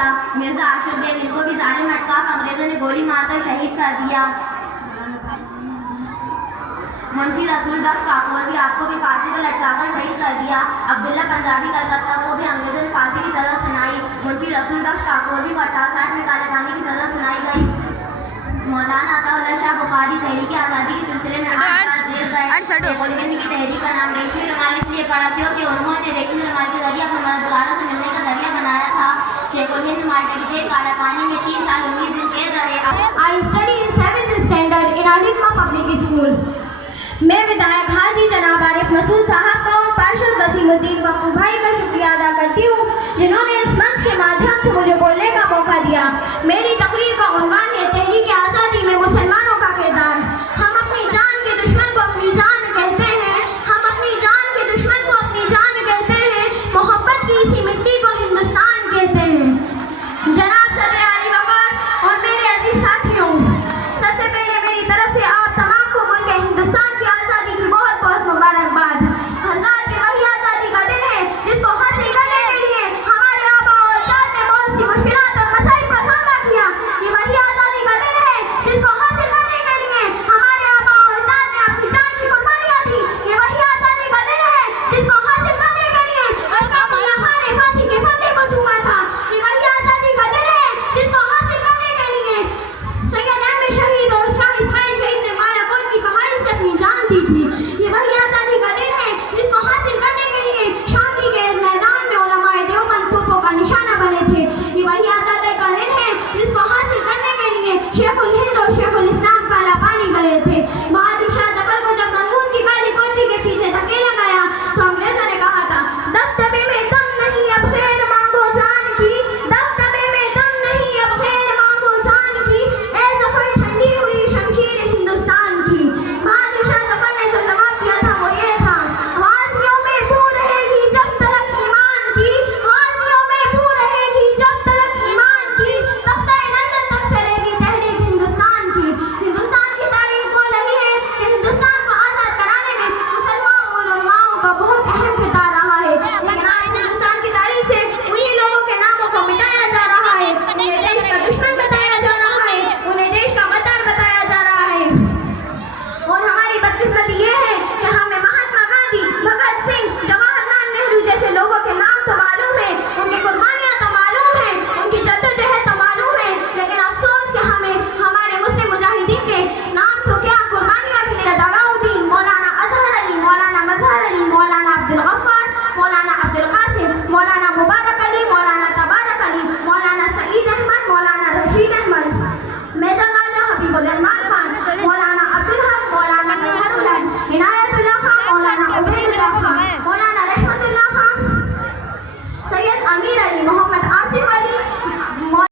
वाला मिर्जा आशिफ बेग, इनको भी जालिम अटकाफ अंग्रेजों ने गोली मारकर शहीद कर दिया। मुंशी रसूल बख्श काकोर भी, आपको भी फांसी पर लटकाकर शहीद कर दिया। अब्दुल्ला पंजाबी कलकत्ता को भी अंग्रेजों ने फांसी की सजा सुनाई। मुंशी रसूल बख्श काकोर भी को 68 में काले पानी की सजा सुनाई गई। मौलाना अताउल्लाह शाह बुखारी तहरीक आज़ादी के सिलसिले में शेखुल-हिंद की तहरीक का नाम रेशमी रुमाल इसलिए पड़ा क्योंकि उन्होंने रेशमी रुमाल के जरिए अपने मददगारों से मिलने का जरिया बनाया था। शेखुल-हिंद मार्टिर काला पानी में 3 साल 19 दिन कैद रहे। I study in 7th standard in Alikma Public School. मैं विधायक हाजी जनाब आरिफ मसूद साहब का और पार्षद वसीमुद्दीन बप्पू भाई का शुक्रिया अदा करती हूँ जिन्होंने इस मंच के माध्यम से मुझे बोलने का मौका दिया। मेरी तकरीर का उन्वान है तहरीक आज़ादी में मुसलमानों का किरदार। हम अपनी जान के दुश्मन को अपनी जान कहते हैं, हम अपनी जान के दुश्मन को अपनी जान कहते हैं, मोहब्बत की इसी मिट्टी को हिंदुस्तान कहते हैं। जनाब सदर आली वफात और मेरे अजीज साथियों, सबसे पहले मेरी तरफ से आप तमाम को मुल्क हिंदुस्तान की आज़ादी की बहुत बहुत मुबारकबाद। हज़रात, ये वही आज़ादी का दिन है जिसको हासिल करने के लिए हमारे आबा और अजदाद ने बहुत सी मुश्किलात और मसाइल का सामना किया। ये वही आज़ादी का दिन है जिसको हासिल करने के लिए हमारे आबा और अजदाद ने अपनी जान की कुर्बानियाँ दी। ये वही आज़ादी का दिन है जिसको हासिल करने के लिए हमारे फांसी के फंदे को छुआ था। ये वही आज़ादी का दिन है जिसको हासिल करने के लिए सैयद अहमद शहीद और शाह इस्माइल शहीद ने माला कोट की पहाड़ी से अपनी जान दी थी। ये वही आज़ादी का दिन है जिसको हासिल करने के लिए शादी के मैदान में उलमाए देवबंद तोपों का निशाना बने थे। ये वही आज़ादी का दिन है जिसको हासिल करने के लिए शेखुल हिंद और शेखुल इस्लाम काला पानी गए थे। बहादुर शाह जफर को जब रंगून की काली कोठी के पीछे धकेला गया तो अंग्रेजों ने कहा था, दबदबे में दम नहीं अब खैर मांगो जान की, दबदबे में दम नहीं अब खैर मांगो जान की, ऐ जफर ठंडी हुई शमशीर हिंदुस्तान की। बहादुर शाह जफर ने जो जवाब दिया था वो ये था, वासियों में बू रहेगी जब तक ईमान की, वासियों में बू रहेगी जब तक ईमान की, तब तक नजर तक चलेगी तहरीक हिंदुस्तान की। हिंदुस्तान की तारीख वो रही है कि हिंदुस्तान को आज़ाद कराने में मुसलमान उलमाओं का बहुत अहम किरदार रहा है, लेकिन आज हिंदुस्तान की तारीख से उन्हीं लोगों के नामों को मिटाया जा रहा है, उन्हें देश का दुश्मन बताया जा रहा है, उन्हें देश का गद्दार बताया जा रहा है। और हमारी बदकिस्मती ये है कि हमें महात्मा गांधी, भगत सिंह, जवाहरलाल नेहरू जैसे लोगों के नाम तो मालूम है, उनकी कुर्बानियां तो मालूम है, उनकी जद्दोजहद तो मालूम है, लेकिन अफसोस कि हमें हमारे मुस्लिम मुजाहिदीन के नाम तो क्या कुर्बानियां भी नहीं। दलाउद्दीन, मौलाना अजहर अली, मौलाना मजहर अली, मौलाना अब्दुल गफ्फार, मौलाना अब्दुल कासिम, मौलाना मुबारक अली, मौलाना तबारक अली, मौलाना सईद अहमद, मौलाना रशीद अहमद, मेजर ख्वाजा हबीबुर रहमान खान, मौलाना अब्दुल हक, मौलाना मजहरुल हक, इनायत